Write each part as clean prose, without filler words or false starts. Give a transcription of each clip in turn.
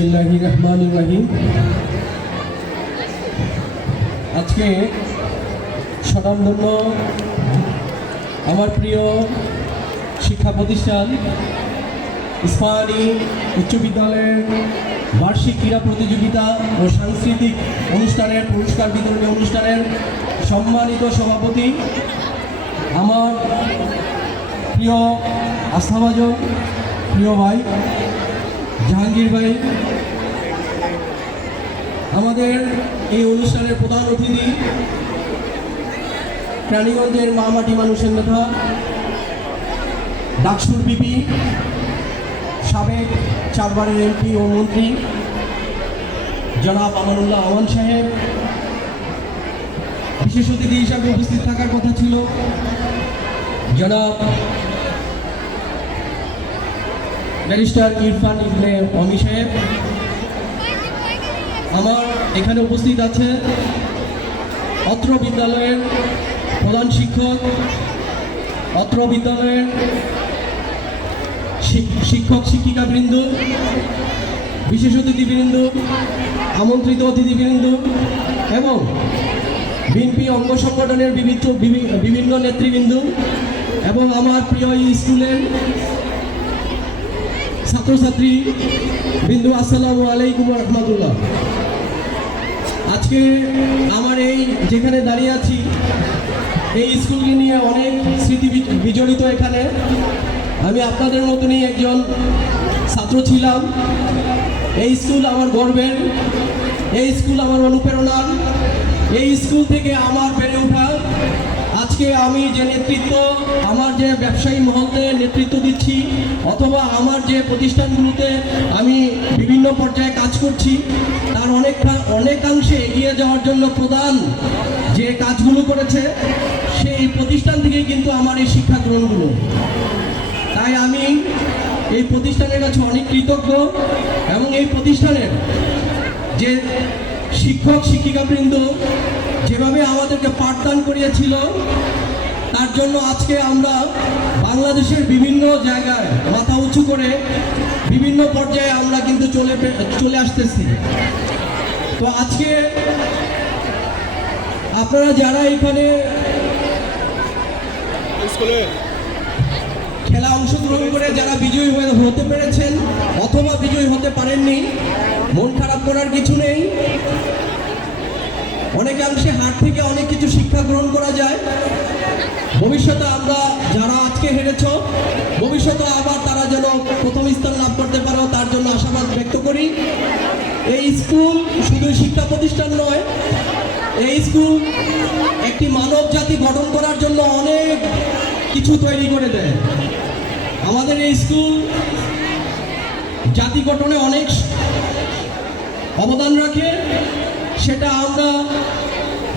বিসমিল্লাহির রহমানির রহিম। আজকে স্বনামধন্য আমার প্রিয় শিক্ষা প্রতিষ্ঠান ইস্পাহানী উচ্চ বিদ্যালয়ের বার্ষিক ক্রীড়া প্রতিযোগিতা ও সাংস্কৃতিক অনুষ্ঠানের পুরস্কার বিতরণী অনুষ্ঠানের সম্মানিত সভাপতি, আমার প্রিয় আস্থাভাজন প্রিয় ভাই জাহাঙ্গীর ভাই, আমাদের এই অনুষ্ঠানের প্রধান অতিথি প্রাণীগঞ্জের মামাটি মানুষের নেতা ডাকসুর বিপি, সাবেক 4 বারের এমপি ও মন্ত্রী জনাব আমানুল্লাহ আমান সাহেব, বিশেষ অতিথি হিসাবে উপস্থিত থাকার কথা ছিল জনাব ব্যারিস্টার ইরফান ইবনে অমি সাহেব। আমার এখানে উপস্থিত আছে অত্র বিদ্যালয়ের প্রধান শিক্ষক, অত্র বিদ্যালয়ের শিক্ষক শিক্ষিকাবৃন্দ, বিশেষ অতিথিবৃন্দ, আমন্ত্রিত অতিথিবৃন্দ এবং বিএনপি অঙ্গ সংগঠনের বিভিন্ন নেতৃবৃন্দ এবং আমার প্রিয় স্কুলের ছাত্রছাত্রী বিন্দু, আসসালামু আলাইকুম রহমতুল্লাহ। আজকে আমার এই যেখানে দাঁড়িয়ে আছি এই স্কুলকে নিয়ে অনেক স্মৃতি বিজড়িত। এখানে আমি আপনাদের মতনই একজন ছাত্র ছিলাম। এই স্কুল আমার গর্বের, এই স্কুল আমার অনুপ্রেরণার, এই স্কুল থেকে আমার বেড়ে ওঠা। আজকে আমি যে নেতৃত্ব, আমার যে ব্যবসায়ী মহলে নেতৃত্ব দিচ্ছি অথবা আমার যে প্রতিষ্ঠানগুলোতে আমি বিভিন্ন পর্যায়ে কাজ করছি, তার অনেকাংশে এগিয়ে যাওয়ার জন্য প্রধান যে কাজগুলো করেছে সেই প্রতিষ্ঠান থেকেই কিন্তু আমার এই শিক্ষা গ্রহণগুলো। তাই আমি এই প্রতিষ্ঠানের কাছে অনেক কৃতজ্ঞ এবং এই প্রতিষ্ঠানের যে শিক্ষক শিক্ষিকাবৃন্দ যেভাবে আমাদেরকে পাঠদান করিয়েছিল তার জন্য আজকে আমরা বাংলাদেশের বিভিন্ন জায়গায় মাথা উঁচু করে বিভিন্ন পর্যায়ে আমরা কিন্তু চলে আসতেছি। তো আজকে আপনারা যারা এখানে খেলা অংশগ্রহণ করে যারা বিজয়ী হতে পেরেছেন অথবা বিজয়ী হতে পারেননি, মন খারাপ করার কিছু নেই। অনেকাংশে হার থেকে অনেক কিছু শিক্ষা গ্রহণ করা যায়। ভবিষ্যতে আমরা যারা আজকে হেরেছ, ভবিষ্যতে আবার তারা যেন প্রথম স্থান লাভ করতে পারো তার জন্য আশাবাদ ব্যক্ত করি। এই স্কুল শুধু শিক্ষা প্রতিষ্ঠান নয়, এই স্কুল একটি মানব জাতি গঠন করার জন্য অনেক কিছু তৈরি করে দেয়। আমাদের এই স্কুল জাতি গঠনে অনেক অবদান রাখে। সেটা আমরা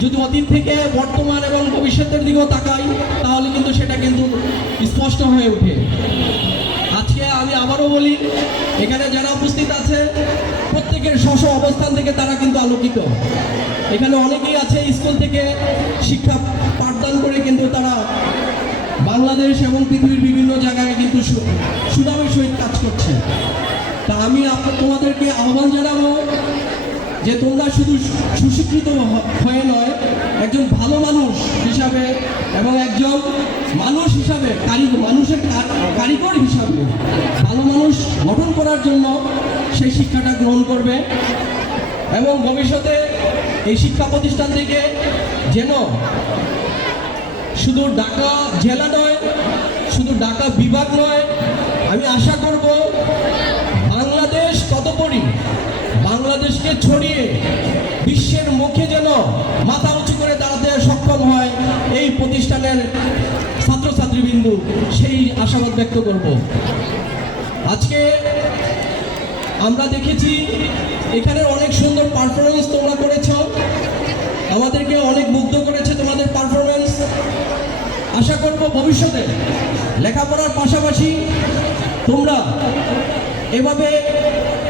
যদি অতীত থেকে বর্তমান এবং ভবিষ্যতের দিকেও তাকাই তাহলে কিন্তু সেটা কিন্তু স্পষ্ট হয়ে ওঠে। আজকে আমি আবারও বলি, এখানে যারা উপস্থিত আছে প্রত্যেকের স্ব অবস্থান থেকে তারা কিন্তু আলোকিত। এখানে অনেকেই আছে স্কুল থেকে শিক্ষা পাঠদান করে কিন্তু তারা বাংলাদেশ এবং পৃথিবীর বিভিন্ন জায়গায় কিন্তু সুনামের সহিত কাজ করছে। তা আমি তোমাদেরকে আহ্বান জানাবো যে তোমরা শুধু সুশিক্ষিত হয়ে নয়, একজন ভালো মানুষ হিসাবে এবং একজন মানুষ হিসাবে মানুষের কারিগর হিসাবে ভালো মানুষ গঠন করার জন্য সেই শিক্ষাটা গ্রহণ করবে এবং ভবিষ্যতে এই শিক্ষা প্রতিষ্ঠান থেকে যেন শুধু ঢাকা জেলা নয়, শুধু ঢাকা বিভাগ নয়, আমি আশা করব বাংলাদেশ তদুপরি বাংলাদেশকে ছড়িয়ে বিশ্বের মুখে যেন মাথা উঁচু করে দাঁড়াতে সক্ষম হয় এই প্রতিষ্ঠানের ছাত্রছাত্রীবৃন্দ, সেই আশাবাদ ব্যক্ত করব। আজকে আমরা দেখেছি এখানে অনেক সুন্দর পারফরমেন্স তোমরা করেছ, আমাদেরকে অনেক মুগ্ধ করেছে তোমাদের পারফরমেন্স। আশা করব ভবিষ্যতে লেখাপড়ার পাশাপাশি তোমরা এভাবে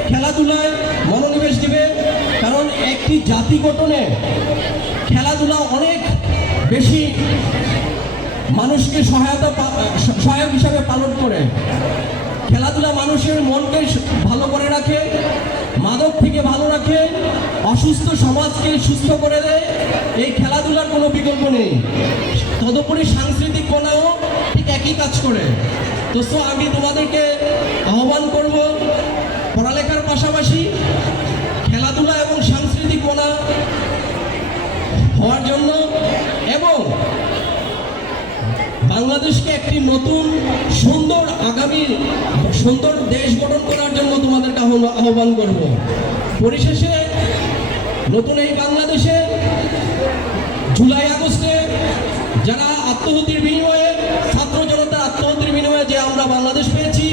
খেলাধুলায় মনোনিবেশ দিবে, কারণ একটি জাতি গঠনে খেলাধুলা অনেক বেশি মানুষকে সহায়ক হিসাবে পালন করে। খেলাধুলা মানুষের মনকে ভালো করে রাখে, ভালো রাখে, অসুস্থ সমাজকে সুস্থ করে দেয়, এই খেলাধুলার কোনো বিকল্প নেই। তদুপরি সাংস্কৃতিক কোণাও ঠিক একই কাজ করে। তো আমি তোমাদেরকে আহ্বান করব, পড়ালেখার পাশাপাশি খেলাধুলা এবং সাংস্কৃতিক কোণা হওয়ার জন্য এবং বাংলাদেশকে একটি নতুন সুন্দর আগামী সুন্দর দেশ গঠন করার জন্য তোমাদেরকে আহ্বান করব। পরিশেষে নতুন এই বাংলাদেশে জুলাই আগস্টে যারা আত্মহত্যের বিনিময়ে, ছাত্র জনতার আত্মহত্যের বিনিময়ে যে আমরা বাংলাদেশ পেয়েছি,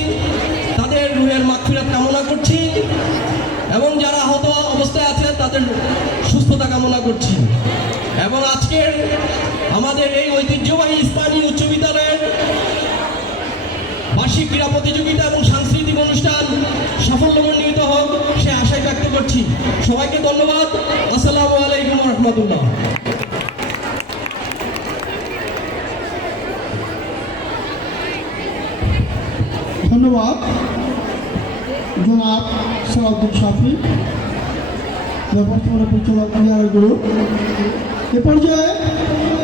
তাদের রুহের মাগফিরাত কামনা করছি এবং যারা আহত অবস্থায় আছেন তাদের সুস্থতা কামনা করছি। এবং আজকের আমাদের এই ঐতিহ্যবাহী স্থানীয় উচ্চ বিদ্যালয়ের বার্ষিক ক্রীড়া প্রতিযোগিতা এবং সাংস্কৃতিক অনুষ্ঠান সাফল্যমণ্ডিত হোক সে আশাই ব্যক্ত করছি। সবাইকে ধন্যবাদ। আসসালামু আলাইকুম রহমতুল্লাহ। ধন্যবাদ জনাব সালাউদ্দিন শাফি, বর্তমানে পরিচালক গ্রুপ। এ পর্যায়ে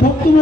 বক্তব্য